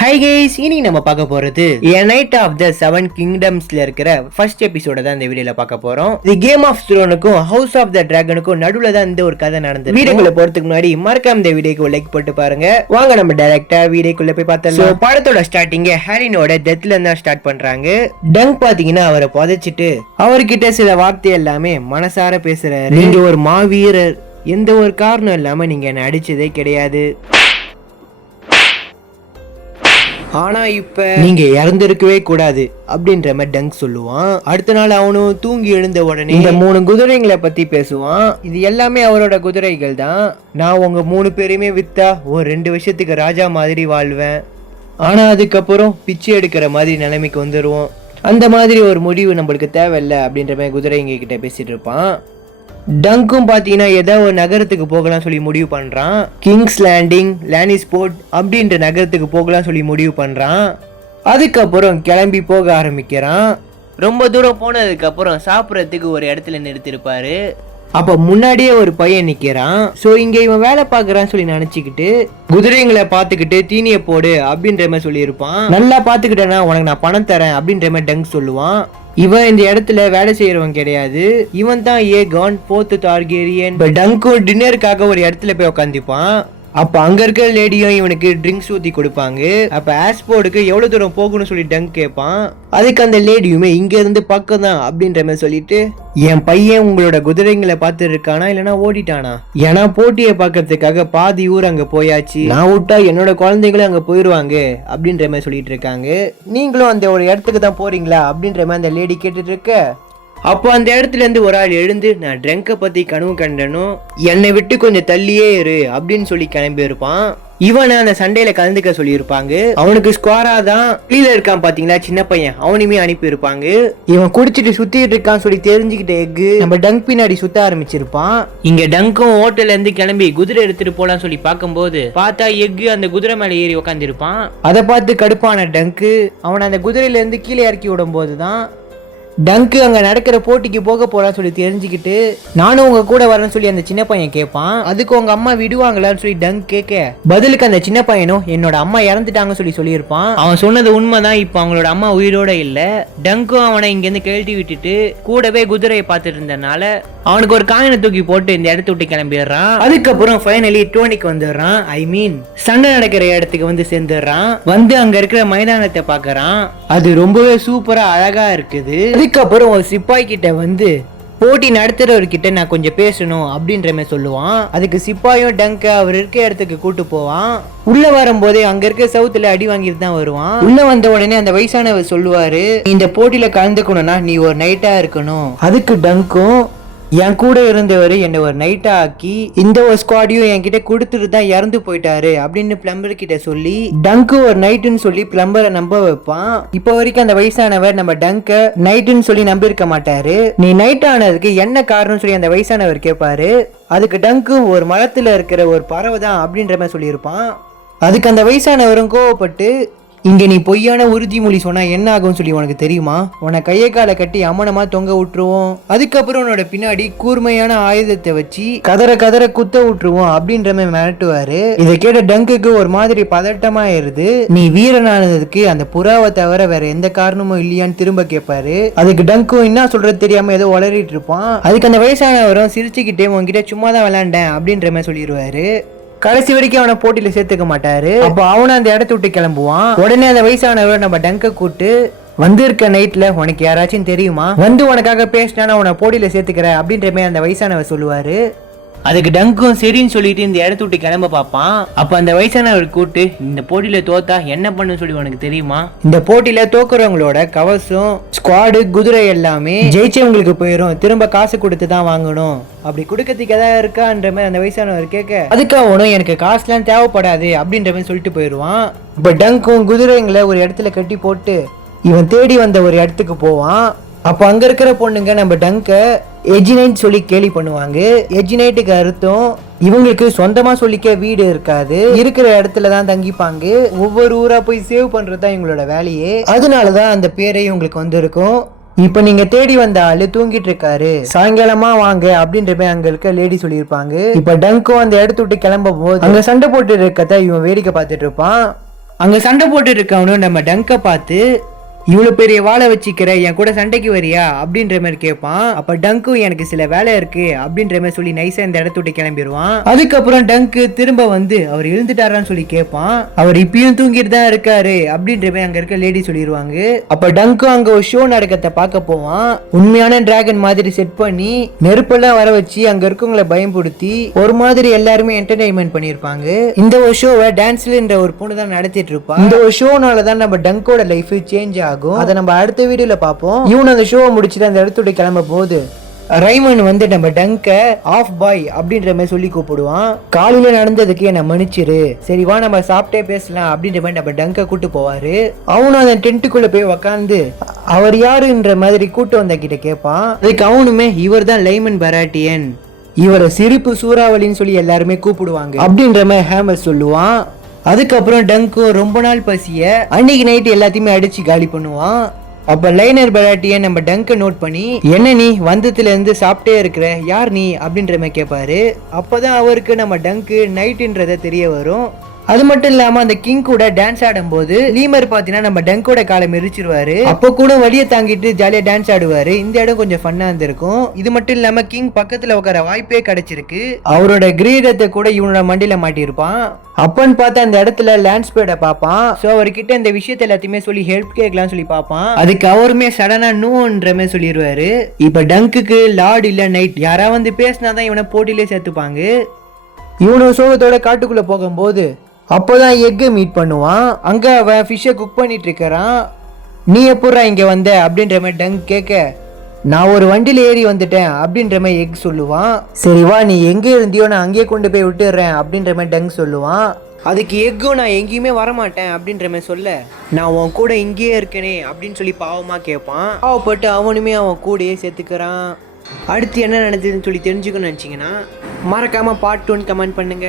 Hi guys, இனி நம்ம பார்க்க போறது A Night of the Seven Kingdomsல இருக்கிற ஃபர்ஸ்ட் எபிசோட தான் இந்த வீடியோல பார்க்க போறோம். இது கேம் ஆஃப் த்ரோனுக்கும் ஹவுஸ் ஆஃப் த டிராகனுக்கும் நடுவுல தான் இந்த ஒரு கதை நடந்தது. வீடியோக்குள்ள போறதுக்கு முன்னாடி மறக்காம இந்த வீடியோக்கு லைக் போட்டு பாருங்க. வாங்க நம்ம டைரக்டா வீடியோக்குள்ள போய் பார்த்தலாம். படத்தோட ஸ்டார்டிங் ஹாரினோட டெத்ல இருந்தா ஸ்டார்ட் பண்றாங்க. டங்க் பாத்தீங்கன்னா அவரை புதைச்சிட்டு அவர்கிட்ட சில வார்த்தை எல்லாமே மனசார பேசுறாரு. நீங்க ஒரு மாவீரர், எந்த ஒரு காரணம் இல்லாம நீங்க என்ன அடிச்சதே கிடையாது, ஆனா இப்ப நீங்க இறந்திருக்கவே கூடாது அப்படின்ற மாதிரி டங்க் சொல்லுவான். அடுத்த நாள் அவனும் தூங்கி எழுந்த உடனே இந்த 3 குதிரைங்களை பத்தி பேசுவான். இது எல்லாமே அவரோட குதிரைகள் தான். நான் உங்க 3 பேரையுமே வித்தா ஒரு 2 வருஷத்துக்கு ராஜா மாதிரி வாழ்வேன், ஆனா அதுக்கப்புறம் பிச்சை எடுக்கிற மாதிரி நிலைமைக்கு வந்துருவோம். அந்த மாதிரி ஒரு முடிவு நம்மளுக்கு தேவையில்லை அப்படின்ற மாதிரி குதிரைங்க கிட்ட பேசிட்டு இருப்பான். டங்கும் பாத்தீங்கன்னா ஏதோ ஒரு நகரத்துக்கு போகலாம் சொல்லி முடிவு பண்றான். கிங்ஸ் லேண்டிங், லானிஸ்போர்ட் அப்படின்ற நகரத்துக்கு போகலாம் சொல்லி முடிவு பண்றான். அதுக்கப்புறம் கிளம்பி போக ஆரம்பிக்கிறான். ரொம்ப தூரம் போனதுக்கு அப்புறம் சாப்பிட்றதுக்கு ஒரு இடத்துல நிறுத்திருப்பாரு. அப்ப முன்னாடியே ஒரு பையன் நிக்கிறான். சோ இங்க இவன் வேலை பாக்குறான்னு சொல்லி நினைச்சுக்கிட்டு குதிரைங்களை பாத்துக்கிட்டு தீனிய போடு அப்படின்ற மாதிரி சொல்லி இருப்பான். நல்லா பாத்துக்கிட்டேன்னா உனக்கு நான் பணம் தரேன் அப்படின்ற மாதிரி டங்க் சொல்லுவான். இவன் இந்த இடத்துல வேலை செய்யறவன் கிடையாது, இவன் தான் ஏகான் 4th டார்கேரியன். டங்கும் டின்னருக்காக ஒரு இடத்துல போய் உட்காந்துப்பான். அப்ப அங்க இருக்கிற லேடியும் இவனுக்கு ட்ரிங்க்ஸ் ஊத்தி கொடுப்பாங்க. அப்ப ஆஸ்போர்டுக்கு எவ்வளவு தூரம் போகணும்னு சொல்லி டங்க் கேட்பான். அதுக்கு அந்த லேடியுமே இங்க இருந்து பக்கம் தான் அப்படின்ற மாதிரி சொல்லிட்டு, என் பையன் உங்களோட குதிரைங்களை பார்த்து இருக்கானா இல்லைன்னா ஓடிட்டானா, ஏன்னா போட்டியை பாக்குறதுக்காக பாதி ஊர் அங்க போயாச்சு, நான் விட்டா என்னோட குழந்தைங்களும் அங்க போயிருவாங்க அப்படின்ற மாதிரி சொல்லிட்டு இருக்காங்க. நீங்களும் அந்த ஒரு இடத்துக்கு தான் போறீங்களா அப்படின்ற மாதிரி அந்த லேடி கேட்டுட்டு இருக்க. அப்போ அந்த இடத்துல இருந்து ஒரு ஆள் எழுந்து, நான் ட்ரங்கை பத்தி கனவு கண்டனும், என்னை விட்டு கொஞ்சம் தள்ளியே இரு அப்படின்னு சொல்லி கிளம்பி இருப்பான். இவனை அந்த சண்டையில கலந்துக்க சொல்லி இருப்பாங்க. அவனுக்கு ஸ்குவாரா தான் கீழே இருக்கான் பாத்தீங்களா சின்ன பையன், அவனையுமே அனுப்பி இருப்பாங்க. இவன் குடிச்சிட்டு சுத்திட்டு இருக்கான்னு சொல்லி தெரிஞ்சுக்கிட்ட எக்கு நம்ம டங்க் பின்னாடி சுத்த ஆரம்பிச்சிருப்பான். இங்க டங்கும் ஹோட்டல்ல இருந்து கிளம்பி குதிரை எடுத்துட்டு போலாம் சொல்லி பார்க்கும்போது பார்த்தா எக்கு அந்த குதிரை மேல ஏறி உக்காந்துருப்பான். அதை பார்த்து கடுப்பான டங்கு அவனை அந்த குதிரையில இருந்து கீழே இறக்கி விடும் போதுதான் டங்கு அங்க நடக்கிற போட்டிக்கு போக போறான்னு சொல்லி தெரிஞ்சுக்கிட்டு, நானும் உங்க கூட வரேன்னு சொல்லி அந்த சின்ன பையன் கேட்பான். அதுக்கு உங்க அம்மா விடுவாங்களான்னு சொல்லி டங்க் கேட்க, பதிலுக்கு அந்த சின்ன பையனும் என்னோட அம்மா இறந்துட்டாங்கன்னு சொல்லி சொல்லியிருப்பான். அவன் சொன்னது உண்மைதான், இப்ப அவங்களோட அம்மா உயிரோட இல்ல. டங்கும் அவனை இங்க இருந்து கழட்டி விட்டுட்டு கூடவே குதிரையை பார்த்துட்டு இருந்தனால அவனுக்கு ஒரு காயினை தூக்கி போட்டு இந்த இடத்த விட்டு கிளம்பிடுறான். அதுக்கப்புறம் ஃபைனலி டோனிக்கு வந்துடுறான். ஐ மீன் சண்டை நடக்கிற இடத்துக்கு வந்து சேர்ந்துடுறான். வந்து அங்க இருக்கிற மைதானத்தை பாக்குறான். அது ரொம்பவே சூப்பரா அழகா இருக்குது. அதுக்கப்புறம் ஒரு சிப்பாய் கிட்ட வந்து போட்டி நடத்துறவர்கிட்ட நான் கொஞ்சம் பேசணும் அப்படின்ற மாதிரி சொல்லுவான். அதுக்கு சிப்பாயும் டங்க அவர் இருக்க இடத்துக்கு கூட்டு போவான். உள்ள வரும்போதே அங்க இருக்க சவுத்துல அடி வாங்கிட்டு தான் வருவான். உள்ள வந்த உடனே அந்த வயசானவர் சொல்லுவாரு, இந்த போட்டியில கலந்துக்கணும்னா நீ ஒரு நைட்டா இருக்கணும். அதுக்கு டங்கும், என் கூட இருந்தவர் என்னை ஒரு நைட்டா ஆக்கி இந்த ஒரு ஸ்குவாடையும் என்கிட்ட கொடுத்துட்டு தான் இறந்து போயிட்டாரு அப்படின்னு பிளம்பர் கிட்ட சொல்லி டங்கு ஒரு நைட்டுன்னு சொல்லி பிளம்பரை நம்ப வைப்பான். இப்போ வரைக்கும் அந்த வயசானவர் நம்ம டங்க நைட்டுன்னு சொல்லி நம்பி இருக்க மாட்டாரு. நீ நைட் ஆனதுக்கு என்ன காரணம் சொல்லி அந்த வயசானவர் கேட்பாரு. அதுக்கு டங்கு ஒரு மரத்துல இருக்கிற ஒரு பறவை தான் அப்படின்ற மாதிரி சொல்லியிருப்பான். அதுக்கு அந்த வயசானவரும் கோவப்பட்டு, இங்க நீ பொய்யான உறுதிமொழி சொன்னா என்ன ஆகும் சொல்லி உனக்கு தெரியுமா, உன கையை காலை கட்டி அம்மனமா தொங்க விட்டுருவோம், அதுக்கப்புறம் உன்னோட பின்னாடி கூர்மையான ஆயுதத்தை வச்சு கதற கதற குத்த விட்டுருவோம் அப்படின்ற மாதிரி மிரட்டுவாரு. இதை கேட்ட டங்குக்கு ஒரு மாதிரி பதட்டமாயிருது. நீ வீரனானதுக்கு அந்த புறாவை தவிர வேற எந்த காரணமும் இல்லையான்னு திரும்ப கேட்பாரு. அதுக்கு டங்கும் என்ன சொல்றது தெரியாம ஏதோ வளரிட்டு இருப்பான். அதுக்கு அந்த வயசானவரும் சிரிச்சுக்கிட்டே உன்கிட்ட சும்மா தான் விளையாண்டேன் அப்படின்ற மாதிரி சொல்லிடுவாரு. கடைசி வரைக்கும் அவனை போட்டியில சேர்த்துக்க மாட்டாரு. அப்போ அவனை அந்த இடத்த விட்டு கிளம்புவான். உடனே அந்த வயசானவர் நம்ம டங்க கூட்டு, வந்து இருக்க நைட்ல உனக்கு யாராச்சும் தெரியுமா, வந்து உனக்காக பேசினா உன போட்டியில சேர்த்துக்கிற அப்படின்ற மாதிரி அந்த வயசானவர் சொல்லுவாரு. அதுக்கு டங்கும் சரின்னு சொல்லிட்டு இந்த இடத்த விட்டு கிளம்ப பார்ப்பான். அப்ப அந்த வயசானவர் கூட்டு, இந்த போட்டியில தோத்தா என்ன பண்ணுன்னு சொல்லி உனக்கு தெரியுமா, இந்த போட்டியில தோக்குறவங்களோட கவசம், ஸ்குவாடு, குதிரை எல்லாமே ஜெயிச்சவங்களுக்கு போயிடும், திரும்ப காசு கொடுத்து தான் வாங்கணும், அப்படி கொடுக்கறதுக்கு எதாவது இருக்கான்ற மாதிரி அந்த வயசானவர் கேட்க, அதுக்கு அவனும் எனக்கு காசுலாம் தேவைப்படாது அப்படின்ற மாதிரி சொல்லிட்டு போயிடுவான். இப்ப டங்கும் குதிரைங்களை ஒரு இடத்துல கட்டி போட்டு இவன் தேடி வந்த ஒரு இடத்துக்கு போவான். அப்போ அங்க இருக்கிற பொண்ணுங்க நம்ம டங்க எஜினைட் சொல்லி கேலி பண்ணுவாங்க. எஜினைட்டுக்கு அர்த்தம் இவங்களுக்கு சொந்தமா சொல்லிக்க வீடு இருக்காது, இருக்கிற இடத்துல தான் தங்கிப்பாங்க, ஒவ்வொரு ஊரா போய் சேவ் பண்றதுதான் இவங்களோட வேலையே. அதனாலதான் அந்த பேரே இவங்களுக்கு வந்திருக்கும். இப்ப நீங்க தேடி வந்த ஆளு தூங்கிட்டு இருக்காரு, சாயங்காலமா வாங்க அப்படின்ற மாதிரி அங்க இருக்க லேடி சொல்லியிருப்பாங்க. இப்ப டங்கும் அந்த இடத்த விட்டு கிளம்பும் போது அங்க சண்டை போட்டு இருக்கத இவன் வேடிக்கை பார்த்துட்டு இருப்பான். அங்க சண்டை போட்டு இருக்கவனும் நம்ம டங்கை பார்த்து இவ்வளவு பெரிய வாழை வச்சுக்கிற என் கூட சண்டைக்கு வரியா அப்படின்ற மாதிரி கேட்பான். அப்ப டங்கும் எனக்கு சில வேலை இருக்கு அப்படின்ற மாதிரி சொல்லி நைஸா இந்த இடத்த விட்டு கிளம்பிடுவான். அதுக்கப்புறம் டங்கு திரும்ப வந்து அவர் எழுந்துட்டாரான்னு சொல்லி கேட்பான். அவர் இப்பயும் தூங்கிட்டு தான் இருக்காரு அப்படின்ற மாதிரி அங்க இருக்க லேடி சொல்லிடுவாங்க. அப்ப டங்கும் அங்க ஒரு ஷோ நடக்கத்தை பார்க்க போவான். உண்மையான டிராகன் மாதிரி செட் பண்ணி நெருப்பெல்லாம் வர வச்சு அங்க இருக்கவங்களை பயன்படுத்தி ஒரு மாதிரி எல்லாருமே என்டர்டைன்மெண்ட் பண்ணிருப்பாங்க. இந்த ஒரு ஷோவை டான்ஸ்லன்ற ஒரு பொண்ணு தான் நடத்திட்டு இருப்பா. இந்த ஒரு ஷோனால தான் நம்ம டங்கோட லைஃப் சேஞ்ச் ஆகும். அதை நம்ம அடுத்த வீடியோல பார்ப்போம். இவன் அந்த ஷோவை முடிச்சுட்டு அந்த இடத்துல கிளம்ப போது ரைமன் வந்து நம்ம டங்க ஆஃப் பாய் அப்படின்ற மாதிரி சொல்லி கூப்பிடுவான். காலையில நடந்ததுக்கு என்ன மன்னிச்சிரு, சரி வா நம்ம சாப்பிட்டே பேசலாம் அப்படின்ற மாதிரி நம்ம டங்க கூட்டு போவாரு. அவனும் அந்த டென்ட்டுக்குள்ள போய் உக்காந்து அவர் யாருன்ற மாதிரி கூட்டு வந்த கிட்ட கேட்பான். அதுக்கு அவனுமே இவர் தான் லைமன் பராட்டியன், இவரை சிரிப்பு சூறாவளின்னு சொல்லி எல்லாருமே கூப்பிடுவாங்க அப்படின்ற மாதிரி ஹேமர் சொல்லுவான். அதுக்கப்புறம் டங்கும் ரொம்ப நாள் பசிய அன்னைக்கு நைட்டு எல்லாத்தையுமே அடிச்சு காலி பண்ணுவான். அப்ப லைனர் பராட்டிய நம்ம டங்க நோட் பண்ணி என்ன நீ வந்ததுல இருந்து சாப்பிட்டே இருக்கிற, யார் நீ அப்படின்ற மாதிரி கேட்பாரு. அப்பதான் அவருக்கு நம்ம டங்கு நைட்டுன்றத தெரிய வரும். அது மட்டும் இல்லாம அந்த கிங் கூட டான்ஸ் ஆடும் போது லீமர் பாத்தீங்கன்னா நம்ம டங்கோட காலை மெரிச்சிருவாரு. அப்போ கூட வலிய தாங்கிட்டு ஜாலியா டான்ஸ் ஆடுவாரு. இந்த இடம் கொஞ்சம் ஃபன்னா இருந்திருக்கும். இது மட்டும் இல்லாம கிங் பக்கத்துல உட்கார வாய்ப்பே கிடைச்சிருக்கு. அவரோட கிரீடத்தை கூட இவனோட மண்டியில மாட்டியிருப்பான். அப்பன்னு பார்த்தா அந்த இடத்துல லேண்ட்ஸ்பேட பார்ப்பான். சோ அவர்கிட்ட இந்த விஷயத்த எல்லாத்தையுமே சொல்லி ஹெல்ப் கேட்கலாம் சொல்லி பார்ப்பான். அதுக்கு அவருமே சடனா நோன்ற மாதிரி சொல்லிடுவாரு. இப்ப டங்குக்கு லார்ட் இல்ல நைட் யாரா வந்து பேசினாதான் இவனை போட்டிலே சேர்த்துப்பாங்க. இவனு சோகத்தோட காட்டுக்குள்ள போகும்போது அப்போதான் எக்கை மீட் பண்ணுவான். அங்க அவன் ஃபிஷ்ஷை குக் பண்ணிட்டு இருக்கிறான். நீ எப்படா இங்க வந்த அப்படின்ற மாதிரி டங் கேட்க நான் ஒரு வண்டியில ஏறி வந்துட்டேன் அப்படின்ற மாதிரி எக் சொல்லுவான். சரி வா நீ எங்க இருந்தியோ நான் அங்கேயே கொண்டு போய் விட்டுடுறேன் அப்படின்ற மாதிரி டங் சொல்லுவான். அதுக்கு எக்கும் நான் எங்கேயுமே வரமாட்டேன் அப்படின்ற மாதிரி சொல்ல நான் உன் கூட இங்கேயே இருக்கனே அப்படின்னு சொல்லி பாவமா கேட்பான். பாவப்பட்டு அவனுமே அவன் கூடயே சேர்த்துக்கிறான். அடுத்து என்ன நடந்ததுன்னு சொல்லி தெரிஞ்சுக்கணும்னு நினச்சிங்கன்னா மறக்காம பார்ட் 2 கமெண்ட் பண்ணுங்க.